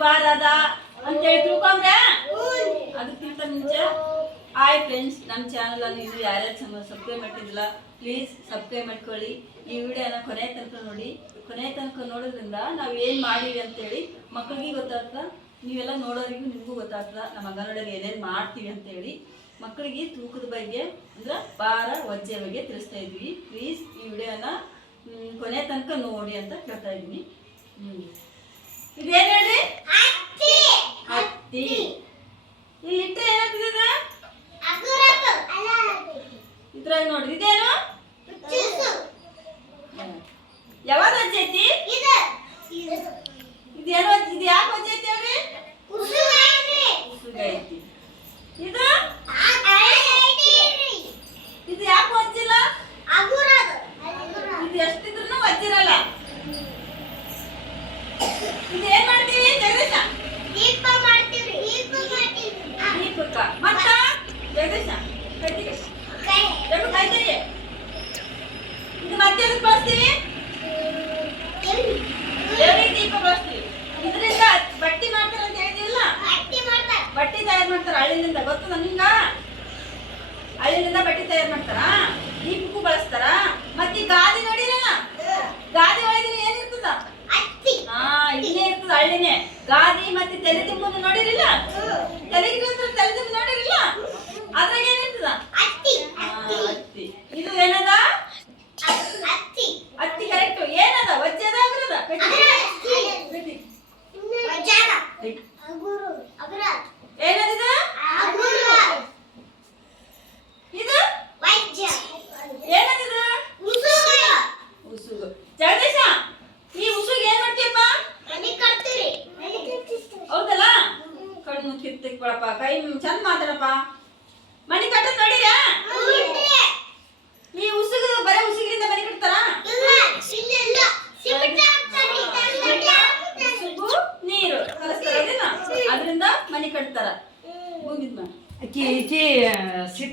ಇದು ಅಂತ ಅಂತೇಳಿ ತಿಳ್ಕೊಂಡ್ರ ಅದಕ್ಕಿಂತ ಮುಂಚೆ, ಹಾಯ್ ಫ್ರೆಂಡ್ಸ್ ನಮ್ಮ ಚಾನಲ್ ಅಲ್ಲಿ ಇದು ಯಾರ್ಯಾರು ಸಬ್ಸ್ಕ್ರೈಬ್ ಮಾಡ್ತಿದ್ದಿಲ್ಲ ಪ್ಲೀಸ್ ಸಬ್ಸ್ಕ್ರೈಬ್ ಮಾಡ್ಕೊಳ್ಳಿ. ಈ ವಿಡಿಯೋನ ಕೊನೆ ತನಕ ನೋಡಿ. ಕೊನೆ ತನಕ ನೋಡೋದ್ರಿಂದ ನಾವು ಏನು ಮಾಡೀವಿ ಅಂತೇಳಿ ಮಕ್ಕಳಿಗೆ ಗೊತ್ತಾಗ್ತದ ನೀವೆಲ್ಲ ನೋಡೋರಿಗೂ ನಿಮಗೂ ಗೊತ್ತಾಗ್ತದ ನಮ್ಮ ಅಂಗನವಾಡಿಗೆ ಏನೇನು ಮಾಡ್ತೀವಿ ಅಂತೇಳಿ ಮಕ್ಕಳಿಗೆ ತೂಕದ ಬಗ್ಗೆ, ಅಂದ್ರೆ ಭಾರ, ವಜ್ಜೆ ಬಗ್ಗೆ ತಿಳಿಸ್ತಾ ಇದ್ವಿ. ಪ್ಲೀಸ್ ಈ ವಿಡಿಯೋನ ಕೊನೆ ತನಕ ನೋಡಿ ಅಂತ ಕೇಳ್ತಾ ಇದ್ದೀನಿ. ಹ್ಮ್. ಇದೇನ್ ಹೇಳಿ ಹತ್ತಿ. ಇಲ್ಲಿ ಇಟ್ಟರೆ ಏನಾಗ್ತದ ಇದ್ರಾಗ ನೋಡ್ರಿ ಇದೇನು? ಯಾವಾಗ ಇದೆ. ಇದೇನು ಇದು ಯಾಕೆ ಐತಿ ಹೇಳ್ರಿ ಉಸುಗ ಐತಿ. ಇದು? ಇದು ಯಾಕೆ ವಜ್ಜಿಲ್ಲ ಇದು ಎಷ್ಟಿದ್ರು ವಜ್ಜಿರಲ್ಲ ಇದು ಏನ್ ಮಾಡ್ತೀವಿ ಜಗದೀಶ ದೀಪಕ್ಕ ಮತ್ತ ಜಗದೀಶ ಕಟ್ಟಿಗೆ ಜಗ ಕೈತರಿ ಎದಕ್ಕೆ ಬಳಸ್ತೀವಿ ಬಟ್ಟಿ ದೀಪ ಬಳಸ್ತೀವಿ ಇದರಿಂದ ಬಟ್ಟಿ ಮಾಡ್ತಾರೆ ಅಂತ ಹೇಳಿದಿಲ್ಲ ಬಟ್ಟೆ ತಯಾರು ಮಾಡ್ತಾರ ಹಳ್ಳಿನಿಂದ ಗೊತ್ತದ ನಿಂಗ ಹಳ್ಳಿನಿಂದ ಬಟ್ಟೆ ತಯಾರು ಮಾಡ್ತಾರ? ದೀಪಕ್ಕೂ ಬಳಸ್ತಾರ? ಮತ್ತೆ ಗಾದಿ ನೋಡಿರಲ್ಲ? ಗಾದಿ ಒಳಗಿನ ಏನಿರ್ತದ ಹಾ ಇಲ್ಲೇ ಇರ್ತದ ಹಳ್ಳಿನೇ. ಗಾದಿ ಮತ್ತೆ ತಲೆ ತುಂಬ ನೋಡಿರಿಲ್ಲ? ತಲೆಗೆ ತಲೆ ತುಂಬ ನೋಡಿರಿಲ್ಲ ಅದ್ರಾಗ ಏನಿರ್ತದ ಹಾ, ಹತ್ತಿ ಇದು ಏನದ ಹತ್ತಿ ಕರೆಕ್ಟ್ ಏನದ ವಜ್ಜದ ಅಗ್ರದ ಕಟ್ಟಿ ಏನದಿದು ಇದು ಏನದಿದು ಉಸುಗು ಜಗದೀಶ ಈ ಉಸುಗ್ ಏನ್ ಮಾಡ್ತೀಯಪ್ಪ ಹೌದಲ್ಲ ಕಿತ್ತಕ್ ಬಿಡಪ್ಪ ಕೈ ಚಂದ ಮಾತಾಡಪ್ಪ. ಮನಿ ಕಟ್ಟದ್ ನೋಡಿರ ನೀ ಉಸುಗ ಬರೇ ಉಸುಗಿಂದ ಮನಿ ಕಟ್ತಾರ? ನೀರು. ಕಲಿಸ್ತಾರ ಅದರಿಂದ ಮನಿ ಕಟ್ತಾರ? ಮುಗಿದ್ ಮಾಡಿ